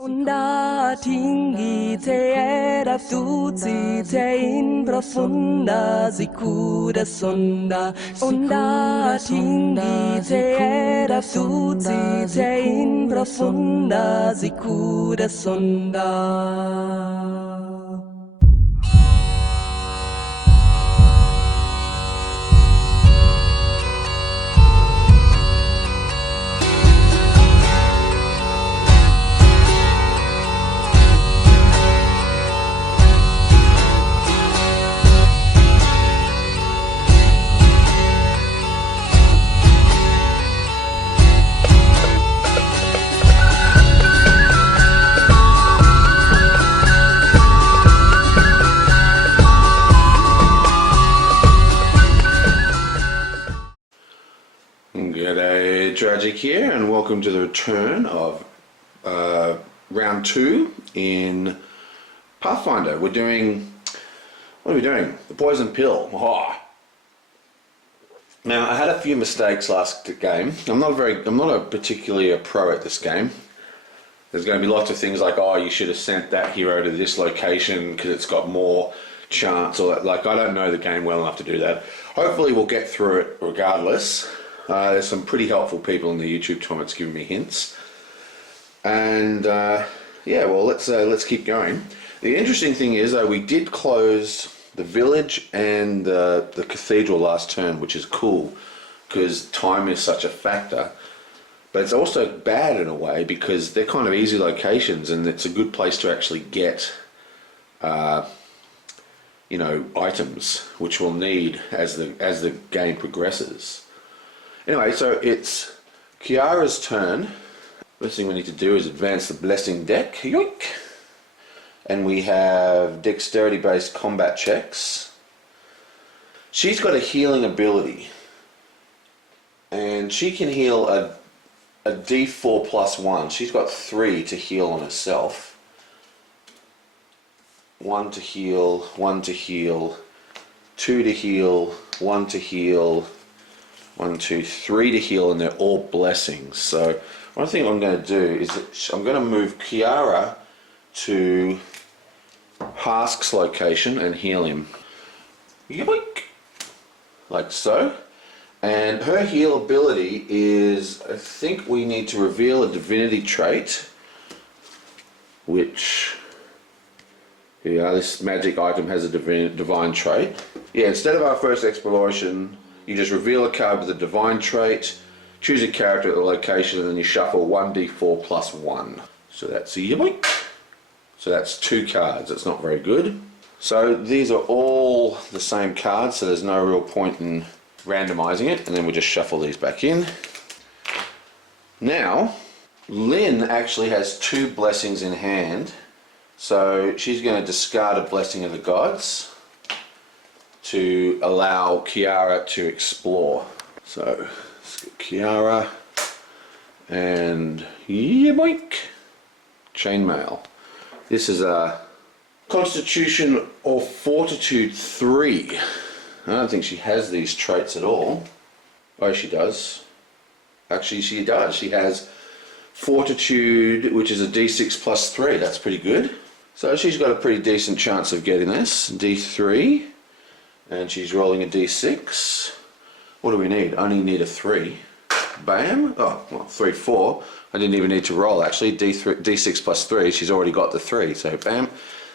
Onda tinggi te era tutti te in profonda sicura sonda. Onda tinggi te era tutti te in profonda sicura sonda. G'day, Tragic here, and welcome to the return of round 2 in Pathfinder. What are we doing? The Poison Pill. Oh. Now, I had a few mistakes last game. I'm not particularly a pro at this game. There's going to be lots of things like, oh, you should have sent that hero to this location because it's got more chance, or that. Like, I don't know the game well enough to do that. Hopefully we'll get through it regardless. There's some pretty helpful people in the YouTube comments giving me hints, and yeah, well, let's keep going. The interesting thing is, though, we did close the village and the cathedral last turn, which is cool because time is such a factor. But it's also bad in a way because they're kind of easy locations, and it's a good place to actually get, items which we'll need as the game progresses. Anyway, so it's Kiara's turn. First thing we need to do is advance the blessing deck. Yoink! And we have dexterity-based combat checks. She's got a healing ability, and she can heal a D4 plus 1. She's got 3 to heal on herself. 1 to heal, 1 to heal, 2 to heal, 1 to heal, 1, 2, 3 to heal, and they're all blessings. So one thing I'm going to do is I'm going to move Kiara to Hask's location and heal him. Yoink! Like so. And her heal ability is, I think we need to reveal a divinity trait, which, yeah, this magic item has a divine trait. Yeah, instead of our first exploration, you just reveal a card with a divine trait, choose a character at the location, and then you shuffle 1d4 plus 1. So that's a yoink. So that's 2 cards. That's not very good. So these are all the same cards, so there's no real point in randomizing it, and then we just shuffle these back in. Now, Lynn actually has 2 blessings in hand, so she's going to discard a blessing of the gods to allow Kiara to explore. So let's get Kiara and yoink, chainmail. This is a Constitution or Fortitude 3. I don't think she has these traits at all. Oh, she does. Actually, she does. She has Fortitude, which is a D6 plus 3. That's pretty good. So she's got a pretty decent chance of getting this. D3. And she's rolling a D6. What do we need? Only need a 3. Bam. Oh, well, 3, 4. I didn't even need to roll, actually. D6 plus 3. She's already got the 3. So bam.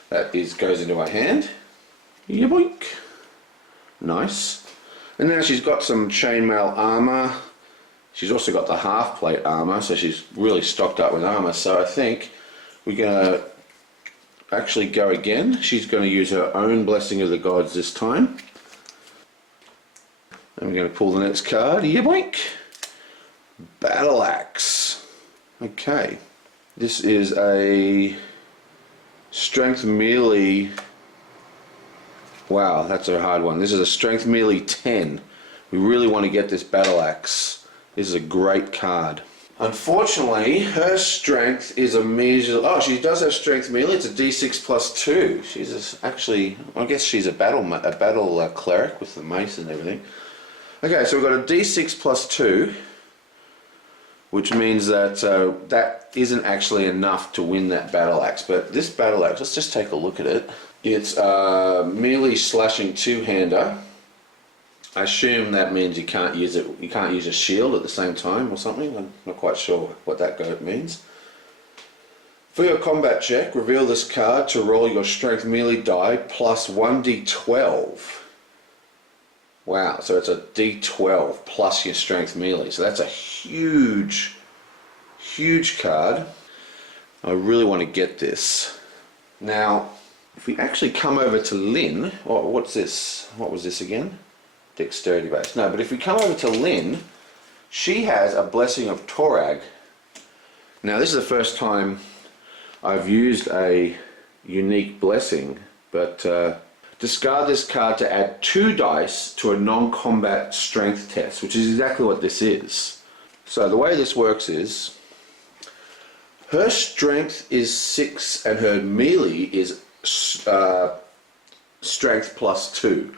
That goes into her hand. Yoink. Nice. And now she's got some chainmail armor. She's also got the half plate armor, so she's really stocked up with armor. So I think we're going to actually go again. She's going to use her own blessing of the gods this time. And we're going to pull the next card. Yoink! Battle Axe. Okay. This is a strength melee. Wow, that's a hard one. This is a strength melee 10. We really want to get this Battle Axe. This is a great card. Unfortunately, her strength is a measure. Oh, she does have strength melee. It's a D6 plus 2. She's actually, I guess she's a battle cleric with the mace and everything. Okay, so we've got a D6 plus 2. which means that that isn't actually enough to win that battle axe. But this battle axe, let's just take a look at it. It's a melee slashing two-hander. I assume that means you can't use it. You can't use a shield at the same time or something. I'm not quite sure what that means. For your combat check, reveal this card to roll your strength melee die plus 1d12. Wow, so it's a d12 plus your strength melee. So that's a huge, huge card. I really want to get this. Now, if we actually come over to Lynn, what's this? What was this again? Dexterity base. No, but if we come over to Lynn, she has a Blessing of Torag. Now, this is the first time I've used a unique blessing, but discard this card to add 2 dice to a non-combat strength test, which is exactly what this is. So the way this works is, her strength is 6 and her melee is strength plus 2.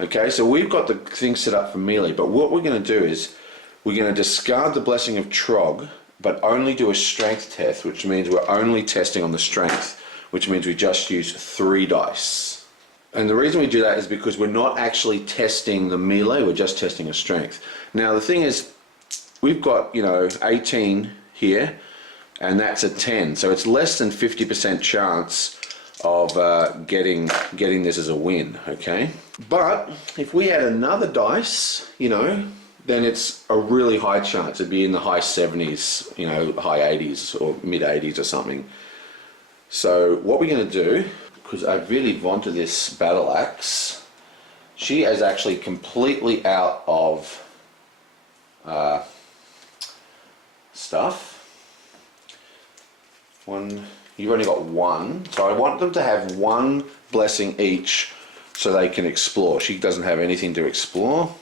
Okay, so we've got the thing set up for melee, but what we're going to do is we're going to discard the Blessing of Trog, but only do a strength test, which means we're only testing on the strength, which means we just use 3 dice. And the reason we do that is because we're not actually testing the melee, we're just testing a strength. Now the thing is, we've got, 18 here, and that's a 10, so it's less than 50% chance of getting this as a win, okay? But if we add another dice, then it's a really high chance. It'd be in the high 70s, high 80s or mid 80s or something. So what we're going to do, because I really wanted this battle axe, she is actually completely out of stuff. You've only got 1, so I want them to have 1 blessing each so they can explore. She doesn't have anything to explore.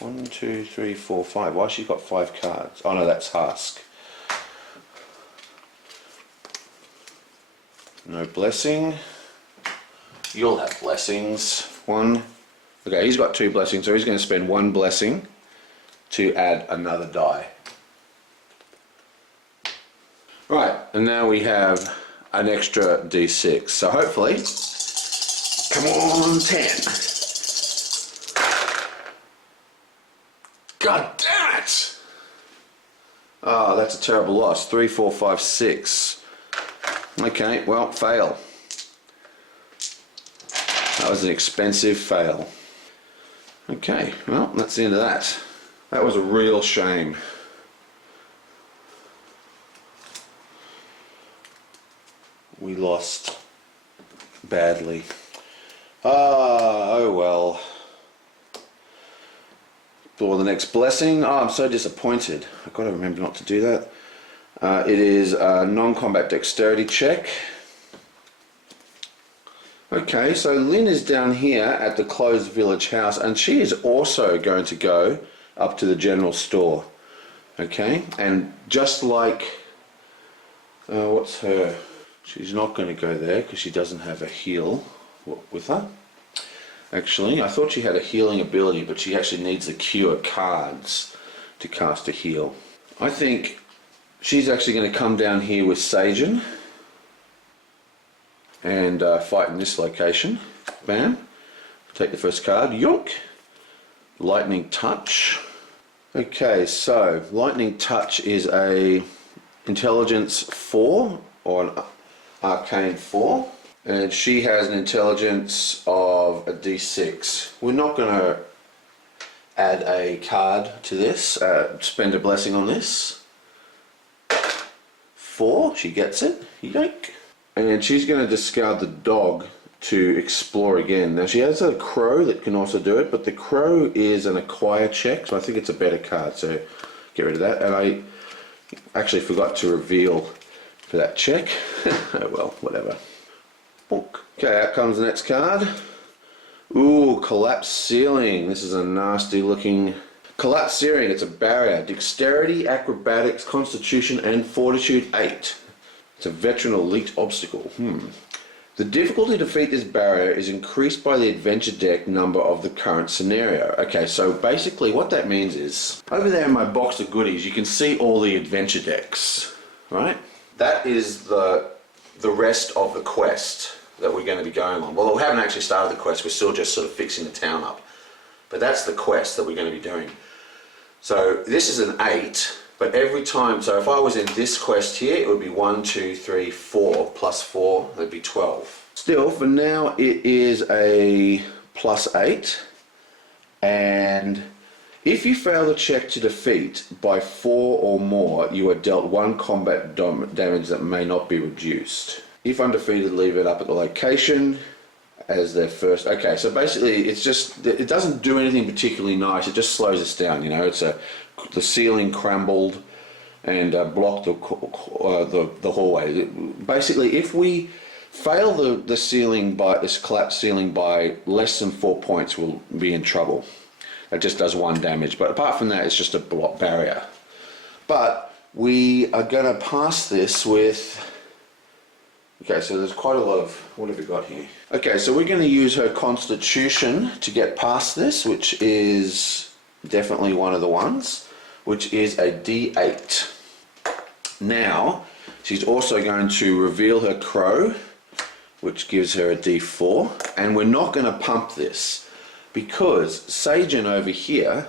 1, 2, 3, 4, 5. Why has she got 5 cards? Oh no, that's Husk. No blessing. You'll have blessings. 1. Okay, he's got 2 blessings, so he's going to spend 1 blessing to add another die. Right, and now we have an extra d6. So hopefully, come on, 10. God damn it! Oh, that's a terrible loss. 3, 4, 5, 6. Okay, well, fail. That was an expensive fail. Okay, well, that's the end of that. That was a real shame. We lost badly. Oh well. For the next blessing, I'm so disappointed. I've got to remember not to do that. It is a non-combat dexterity check. Okay, so Lynn is down here at the closed village house, and she is also going to go up to the general store. Okay, and just like, what's her? She's not going to go there because she doesn't have a heal with her. Actually, I thought she had a healing ability, but she actually needs the cure cards to cast a heal. I think she's actually going to come down here with Sagen and fight in this location. Bam. Take the first card. Yoink. Lightning Touch. Okay, so Lightning Touch is a Intelligence 4 or an Arcane 4, and she has an intelligence of a d6. We're not going to add a card to this, spend a blessing on this. 4, she gets it, yoink. And she's going to discard the dog to explore again. Now she has a crow that can also do it, but the crow is an acquire check, so I think it's a better card, so get rid of that. And I actually forgot to reveal for that check. Oh well, whatever. Bonk. Okay, out comes the next card. Ooh, Collapsed Ceiling. This is a nasty looking... Collapsed Ceiling, it's a barrier. Dexterity, Acrobatics, Constitution and Fortitude 8. It's a veteran elite obstacle. The difficulty to defeat this barrier is increased by the adventure deck number of the current scenario. Okay, so basically what that means is, over there in my box of goodies, you can see all the adventure decks, right? That is the rest of the quest that we're going to be going on. Well, we haven't actually started the quest, we're still just sort of fixing the town up. But that's the quest that we're going to be doing. So this is an 8, but every time, so if I was in this quest here, it would be 1, 2, 3, 4, plus 4, that'd be 12. Still, for now, it is a plus 8, and if you fail the check to defeat by 4 or more, you are dealt 1 combat damage that may not be reduced. If undefeated, leave it up at the location as their first. Okay, so basically it's just, it doesn't do anything particularly nice, it just slows us down, you know. It's the ceiling crumbled and blocked the hallway. Basically, if we fail the ceiling by this collapsed ceiling by less than 4 points, we'll be in trouble. It just does 1 damage, but apart from that, it's just a block barrier. But we are going to pass this with. Okay, so there's quite a lot of, what have we got here? Okay, so we're going to use her constitution to get past this, which is definitely one of the ones, which is a D8. Now, she's also going to reveal her crow, which gives her a D4, and we're not going to pump this because Sagen over here,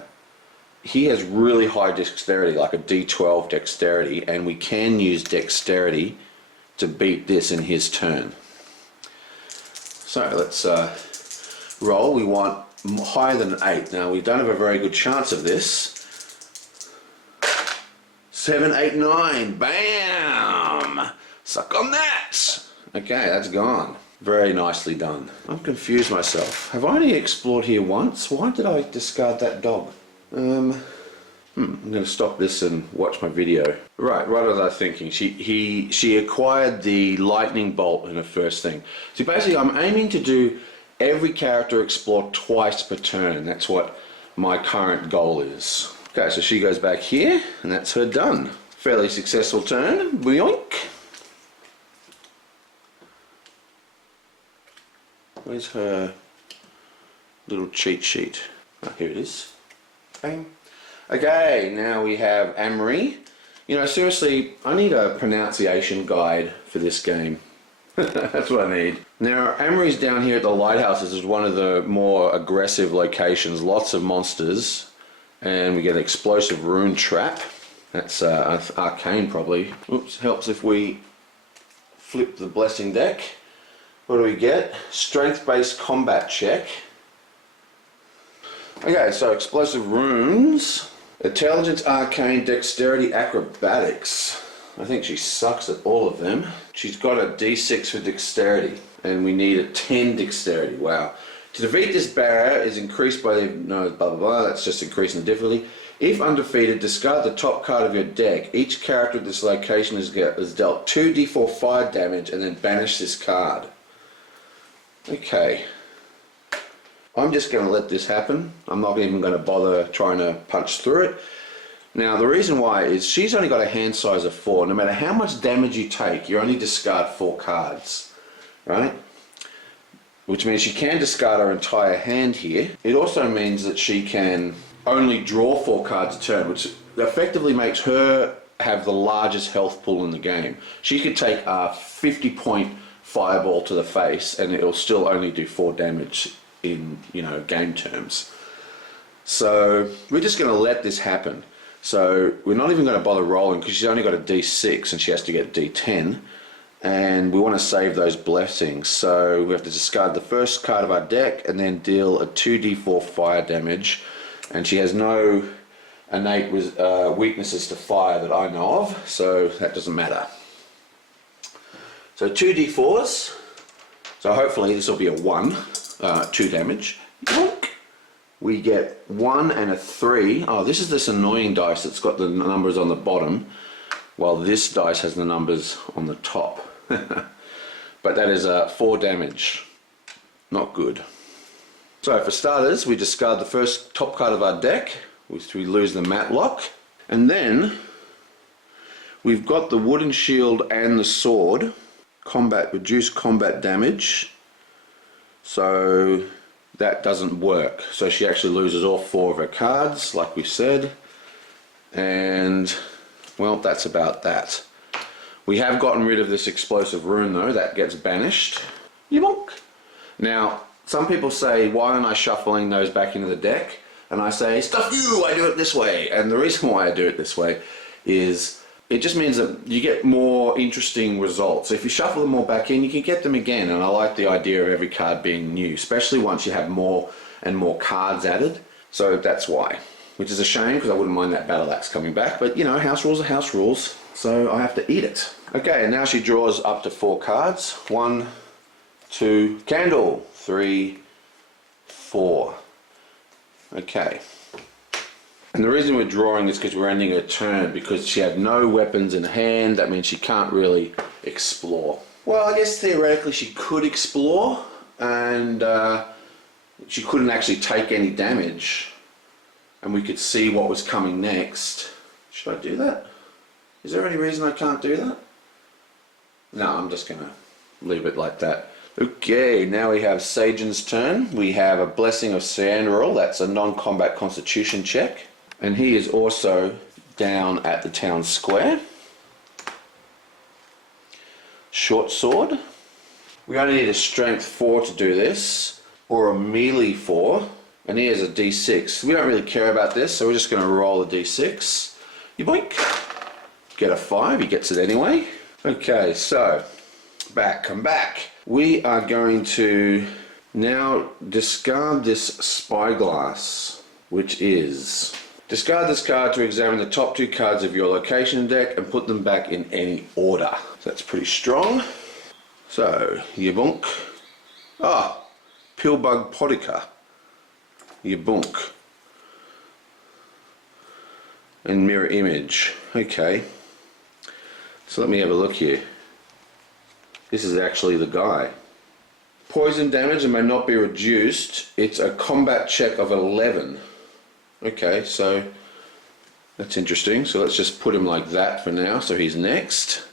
he has really high dexterity, like a D12 dexterity, and we can use dexterity to beat this in his turn. So let's roll. We want higher than 8. Now we don't have a very good chance of this. 7, 8, 9. Bam! Suck on that! Okay, that's gone. Very nicely done. I'm confused myself. Have I only explored here once? Why did I discard that dog? I'm going to stop this and watch my video. Right, what was I thinking? She acquired the lightning bolt in her first thing. So basically I'm aiming to do every character explore twice per turn. That's what my current goal is. Okay, so she goes back here and that's her done. Fairly successful turn. Boink. Where's her little cheat sheet? Oh, here it is. Bang. Okay, now we have Amory. You know, seriously, I need a pronunciation guide for this game. That's what I need. Now, Amory's down here at the lighthouses is one of the more aggressive locations. Lots of monsters. And we get an explosive rune trap. That's arcane probably. Oops, helps if we flip the blessing deck. What do we get? Strength-based combat check. Okay, so explosive runes. Intelligence, arcane, dexterity, acrobatics. I think she sucks at all of them. She's got a D6 for dexterity, and we need a 10 dexterity. Wow. To defeat this barrier is increased by the, no, blah blah blah, that's just increasing the difficulty. If undefeated, discard the top card of your deck. Each character at this location is dealt 2d4 fire damage, and then banish this card. Okay. I'm just going to let this happen. I'm not even going to bother trying to punch through it. Now the reason why is she's only got a hand size of 4. No matter how much damage you take, you only discard 4 cards, right? Which means she can discard her entire hand here. It also means that she can only draw 4 cards a turn, which effectively makes her have the largest health pool in the game. She could take a 50-point fireball to the face and it'll still only do 4 damage in, you know, game terms. So we're just going to let this happen. So we're not even going to bother rolling because she's only got a D6 and she has to get a D10, and we want to save those blessings. So we have to discard the first card of our deck and then deal a 2d4 fire damage, and she has no innate weaknesses to fire that I know of, so that doesn't matter. So 2d4s, so hopefully this will be a 1. 2 damage. We get 1 and a 3. Oh, this is this annoying dice that's got the numbers on the bottom, while this dice has the numbers on the top. But that is 4 damage. Not good. So for starters, we discard the first top card of our deck, which we lose the matlock, and then we've got the wooden shield and the sword. reduce combat damage. So that doesn't work. So she actually loses all 4 of her cards, like we said. And, well, that's about that. We have gotten rid of this explosive rune though, that gets banished. Yabonk. Now, some people say, why aren't I shuffling those back into the deck? And I say, stuff you, I do it this way. And the reason why I do it this way is it just means that you get more interesting results. If you shuffle them all back in, you can get them again. And I like the idea of every card being new, especially once you have more and more cards added. So that's why, which is a shame because I wouldn't mind that battle axe coming back. But you know, house rules are house rules, so I have to eat it. Okay, and now she draws up to 4 cards. 1, 2, candle, 3, 4. Okay. And the reason we're drawing is because we're ending her turn, because she had no weapons in hand. That means she can't really explore. Well, I guess theoretically she could explore, and she couldn't actually take any damage, and we could see what was coming next. Should I do that? Is there any reason I can't do that? No, I'm just gonna leave it like that. Okay, now we have Sajan's turn. We have a Blessing of Cianderil. That's a non-combat constitution check. And he is also down at the town square. Short sword. We only need a strength 4 to do this, or a melee 4. And he has a d6. We don't really care about this, so we're just going to roll a d6. Yoink. Get a 5, he gets it anyway. Okay, so, come back. We are going to now discard this spyglass, which is discard this card to examine the top 2 cards of your location deck and put them back in any order. So that's pretty strong. So, Yabunk. Ah, Pillbug Podica. Yabunk. And mirror image. Okay. So let me have a look here. This is actually the guy. Poison damage and may not be reduced. It's a combat check of 11. Okay, so that's interesting. So let's just put him like that for now. So he's next.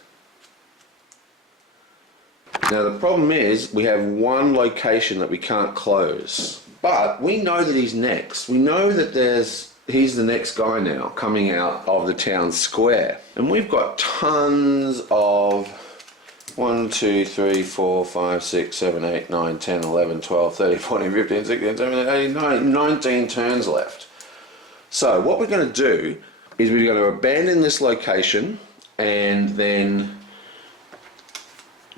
Now the problem is we have one location that we can't close. But we know that he's next. We know that he's the next guy now coming out of the town square. And we've got tons of 1, 2, 3, 4, 5, 6, 7, 8, 9, 10, 11, 12, 13, 14, 15, 16, 17, 18, 19 turns left. So what we're going to do is we're going to abandon this location and then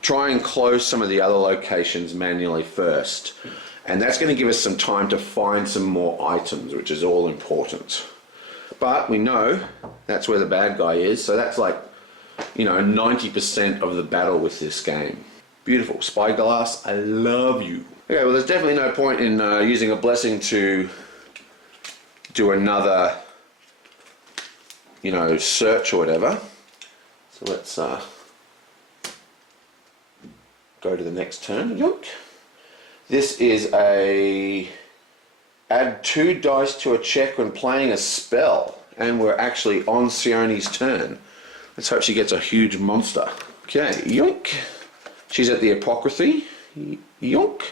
try and close some of the other locations manually first. And that's going to give us some time to find some more items, which is all important. But we know that's where the bad guy is, so that's like, 90% of the battle with this game. Beautiful. Spyglass, I love you. Okay, well there's definitely no point in using a blessing to do another, search or whatever. So let's go to the next turn. Yoink. This is add 2 dice to a check when playing a spell, and we're actually on Sione's turn. Let's hope she gets a huge monster. Okay, yoink. She's at the Apocryphy. Yoink.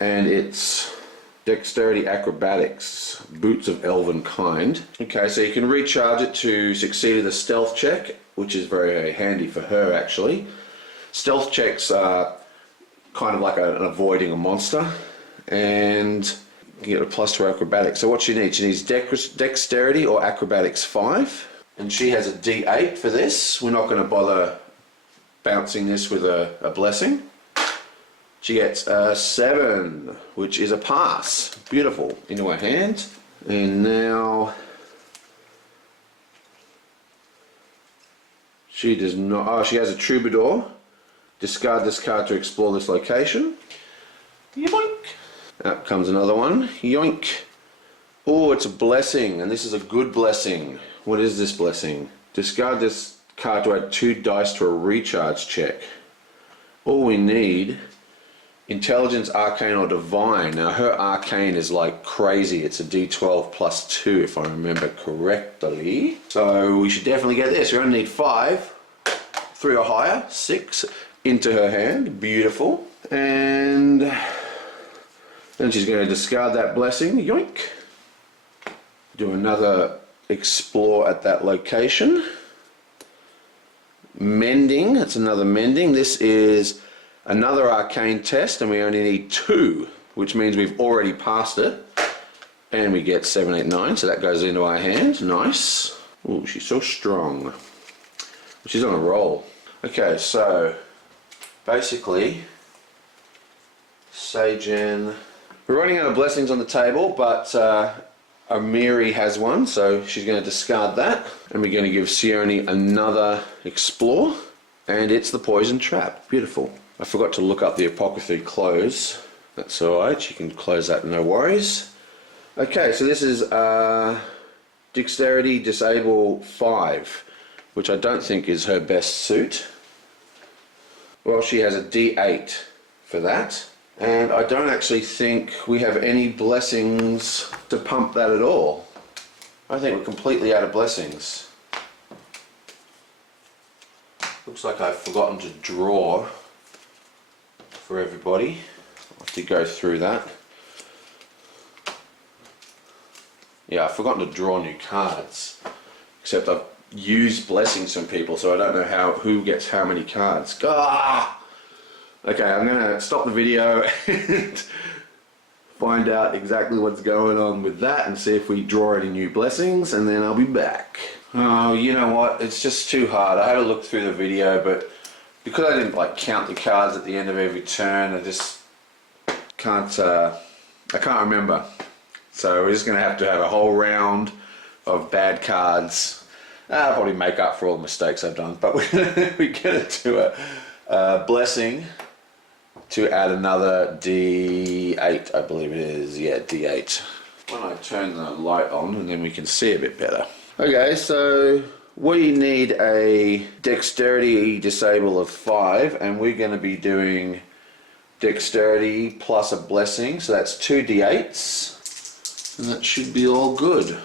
And it's Dexterity Acrobatics, Boots of Elven Kind. Okay, so you can recharge it to succeed at a stealth check, which is very, very handy for her actually. Stealth checks are kind of like an avoiding a monster, and you get a plus to acrobatics. So what she needs Dexterity or Acrobatics 5. And she has a D8 for this. We're not going to bother bouncing this with a blessing. She gets a 7, which is a pass. Beautiful. Into her hand. And now she does not. Oh, she has a Troubadour. Discard this card to explore this location. Yoink. Out comes another one. Yoink. Oh, it's a blessing, and this is a good blessing. What is this blessing? Discard this card to add 2 dice to a recharge check. All we need, Intelligence, Arcane, or Divine. Now her Arcane is like crazy. It's a D12 plus 2 if I remember correctly. So we should definitely get this. We only need 5. 3 or higher. 6. into her hand. Beautiful. And then she's going to discard that blessing. Yoink. Do another explore at that location. Mending. That's another mending. This is another arcane test, and we only need 2, which means we've already passed it. And we get 7, 8, 9, so that goes into our hand. Nice. Oh, she's so strong. She's on a roll. Okay, so basically, Sagen. We're running out of blessings on the table, but Amiri has one, so she's going to discard that. And we're going to give Sione another explore, and it's the poison trap. Beautiful. I forgot to look up the Apothecary close. That's alright, she can close that, no worries. Okay, so this is Dexterity Disable 5, which I don't think is her best suit. Well, she has a D8 for that, and I don't actually think we have any blessings to pump that at all. I think we're completely out of blessings. Looks like I've forgotten to draw for everybody. I'll have to go through that. Yeah, I've forgotten to draw new cards, except I've used blessings from people, so I don't know who gets how many cards. Ah! Okay, I'm going to stop the video and find out exactly what's going on with that and see if we draw any new blessings, and then I'll be back. Oh, you know what? It's just too hard. I had to look through the video, but because I didn't count the cards at the end of every turn, I just can't. I can't remember. So we're just going to have a whole round of bad cards. I'll probably make up for all the mistakes I've done, but we're going to do a blessing to add another D8, I believe it is. Yeah, D8. When I turn the light on, and then we can see a bit better. Okay, so we need a Dexterity Disable of 5, and we're going to be doing Dexterity plus a blessing, so that's 2 D8s. And that should be all good.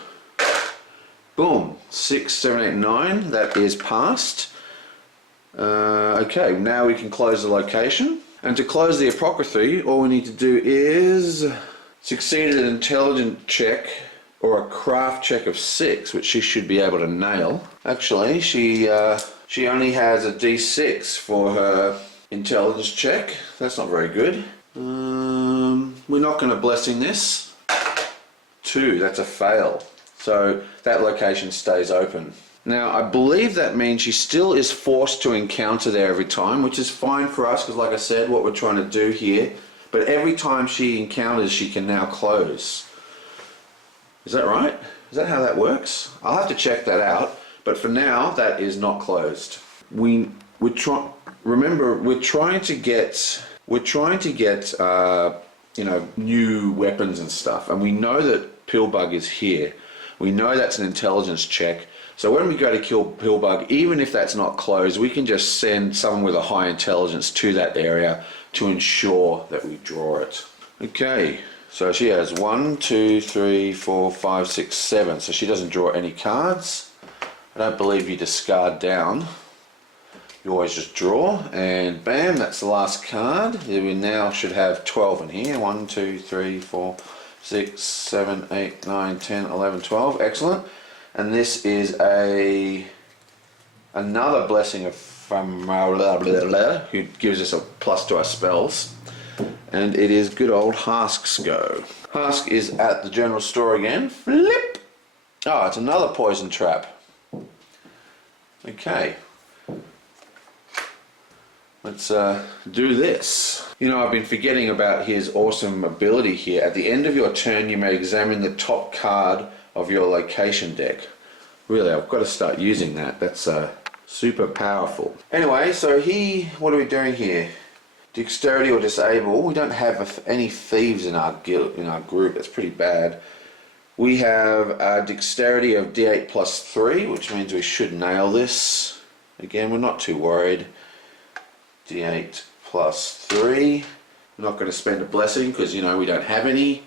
Boom. 6, 7, 8, 9. That is passed. Okay, now we can close the location. And to close the Apothecary, all we need to do is succeed an intelligence check or a craft check of 6, which she should be able to nail. Actually, she only has a D6 for her intelligence check. That's not very good. We're not going to blessing this. 2, that's a fail. So that location stays open. Now I believe that means she still is forced to encounter there every time, which is fine for us because like I said, what we're trying to do here, but every time she encounters she can now close. Is that right? Is that how that works? I'll have to check that out, but for now that is not closed. Remember, we're trying to get you know, new weapons and stuff, and we know that Pillbug is here. We know that's an intelligence check. So when we go to kill Pillbug, even if that's not closed, we can just send someone with a high intelligence to that area to ensure that we draw it. Okay, so she has 1, 2, 3, 4, 5, 6, 7. So she doesn't draw any cards. I don't believe you discard down. You always just draw, and bam, that's the last card. We now should have 12 in here. 1, 2, 3, 4, 6, 7, 8, 9, 10, 11, 12. Excellent. And this is another blessing from who gives us a plus to our spells. And it is good old Hask's go. Hask is at the general store again. Flip! Oh, it's another poison trap. Okay. Let's do this. You know, I've been forgetting about his awesome ability here. At the end of your turn, you may examine the top card of your location deck. Really, I've got to start using that. That's super powerful. Anyway, so what are we doing here? Dexterity or disable. We don't have any thieves in our group. That's pretty bad. We have a dexterity of D8 plus 3, which means we should nail this. Again, we're not too worried. D8 plus 3. I'm not going to spend a blessing because, you know, we don't have any.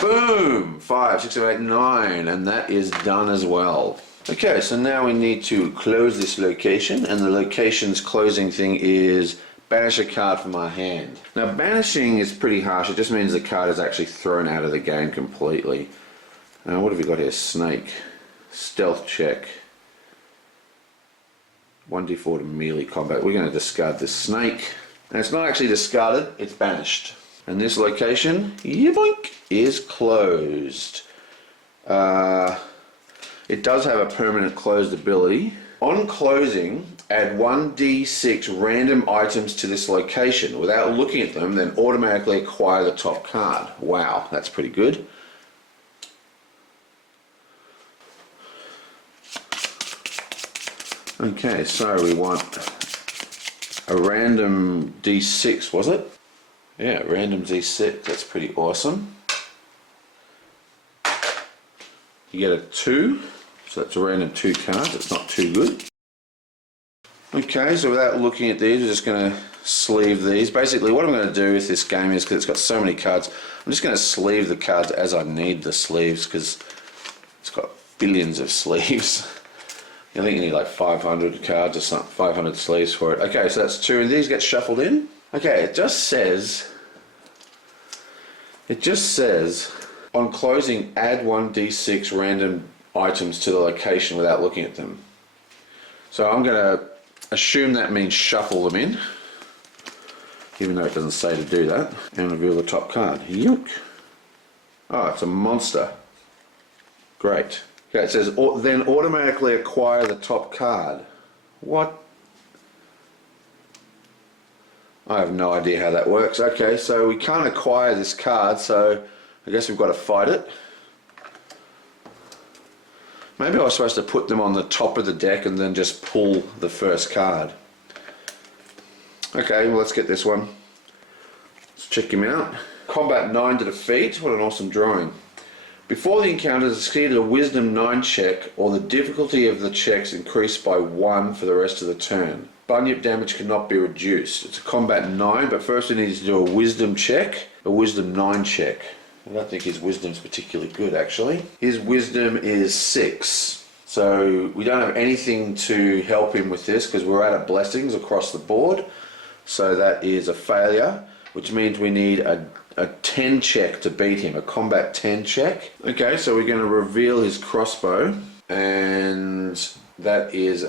Boom! 5, 6, 7, 8, 9, and that is done as well. Okay, so now we need to close this location, and the location's closing thing is banish a card from our hand. Now banishing is pretty harsh, it just means the card is actually thrown out of the game completely. Now what have we got here? Snake. Stealth check. 1d4 to melee combat. We're going to discard this snake. And it's not actually discarded, it's banished. And this location, yoink, is closed. It does have a permanent closed ability. On closing, add 1d6 random items to this location. Without looking at them, then automatically acquire the top card. Wow, that's pretty good. Okay, so we want a random d6, was it? Yeah, random d6, that's pretty awesome. You get a 2, so that's a random 2 card, that's not too good. Okay, so without looking at these, we're just going to sleeve these. Basically what I'm going to do with this game is, because it's got so many cards, I'm just going to sleeve the cards as I need the sleeves, because it's got billions of sleeves. I think you need like 500 cards or something, 500 sleeves for it. Okay, so that's 2, and these get shuffled in. Okay, it just says, on closing, add 1d6 random items to the location without looking at them. So I'm going to assume that means shuffle them in, even though it doesn't say to do that, and reveal the top card. Yoink. Oh, it's a monster. Great. Okay, it says, then automatically acquire the top card. What? I have no idea how that works. Okay, so we can't acquire this card, so I guess we've got to fight it. Maybe I was supposed to put them on the top of the deck and then just pull the first card. Okay, well, let's get this one. Let's check him out. Combat 9 to defeat. What an awesome drawing. Before the encounter, succeeded a Wisdom 9 check, or the difficulty of the checks increased by 1 for the rest of the turn. Bunyip damage cannot be reduced. It's a combat 9, but first we need to do a Wisdom check, a Wisdom 9 check. I don't think his Wisdom's particularly good, actually. His Wisdom is 6. So we don't have anything to help him with this, because we're out of blessings across the board. So that is a failure, which means we need a 10 check to beat him, a combat 10 check. Okay, so we're going to reveal his crossbow, and that is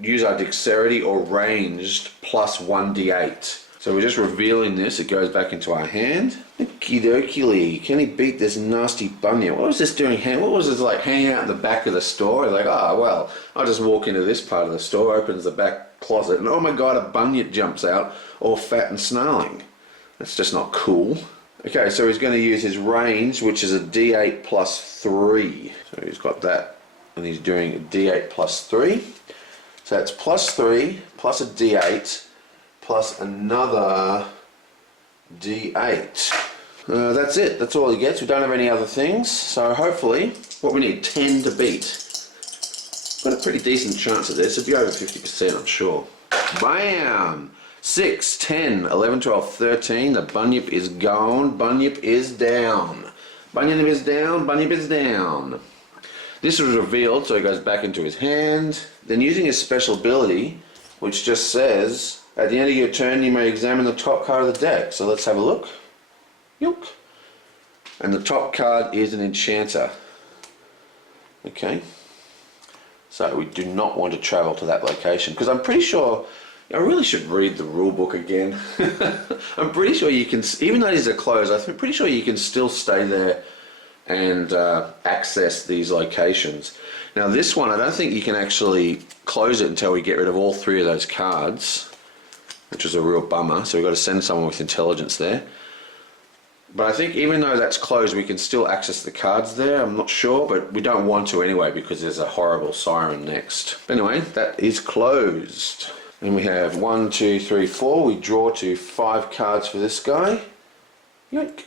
use our dexterity or ranged plus 1d8. So we're just revealing this, it goes back into our hand. Okie dokie, can he beat this nasty bunyip? What was this doing? What was this like hanging out in the back of the store? Like, oh well, I'll just walk into this part of the store, opens the back closet, and oh my god, a bunyip jumps out, all fat and snarling. That's just not cool. Okay, so he's going to use his range, which is a d8 plus 3. So he's got that, and he's doing a d8 plus 3. So that's plus 3, plus a d8, plus another d8. That's it, that's all he gets. We don't have any other things, so hopefully, what we need, 10 to beat. Got a pretty decent chance of this, it'll be over 50%, I'm sure. Bam! 6, 10, 11, 12, 13, the bunyip is gone, bunyip is down. Bunyip is down, bunyip is down. This was revealed, so it goes back into his hand. Then using his special ability, which just says, at the end of your turn you may examine the top card of the deck. So let's have a look. Yook. And the top card is an enchanter. Okay. So we do not want to travel to that location, because I'm pretty sure, I really should read the rule book again. I'm pretty sure you can, even though these are closed, I'm pretty sure you can still stay there and access these locations. Now this one, I don't think you can actually close it until we get rid of all 3 of those cards, which is a real bummer, so we've got to send someone with intelligence there. But I think even though that's closed, we can still access the cards there. I'm not sure, but we don't want to anyway, because there's a horrible siren next. Anyway, that is closed. And we have 1, 2, 3, 4. We draw to 5 cards for this guy. Yoink.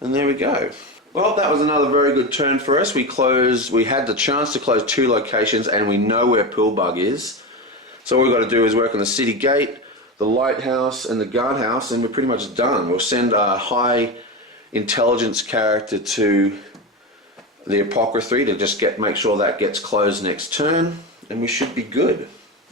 And there we go. Well, that was another very good turn for us. We had the chance to close 2 locations, and we know where Pillbug is. So all we've got to do is work on the city gate, the lighthouse, and the guardhouse, and we're pretty much done. We'll send our high intelligence character to the apocryphy to just make sure that gets closed next turn, and we should be good.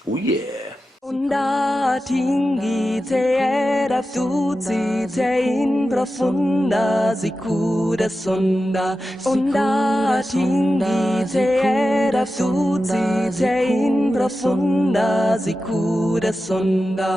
Oh yeah. Onda tinggi te era tutti te in profunda sicura sonda. Onda tinggi te era tutti te in profunda sicura sonda.